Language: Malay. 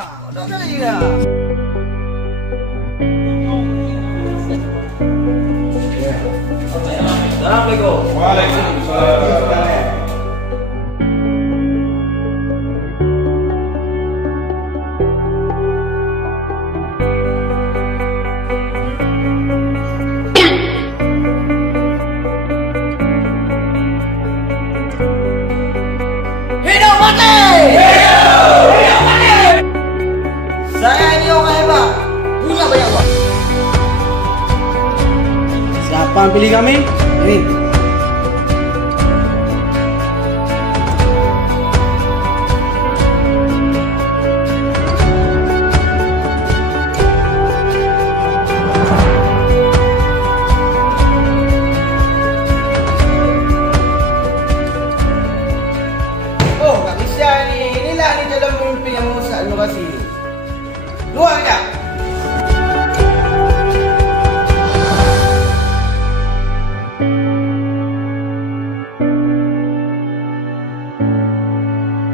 Udah kali ya. Assalamualaikum. Waalaikumsalam. Hidup mati! Hidup mati! Saya ini orang hebat, punya banyak uang. Siapa yang pilih kami? Ini. Oh, tak bisa ni. Inilah ni dalam pemimpin yang merusak inovasi. Luar kejap.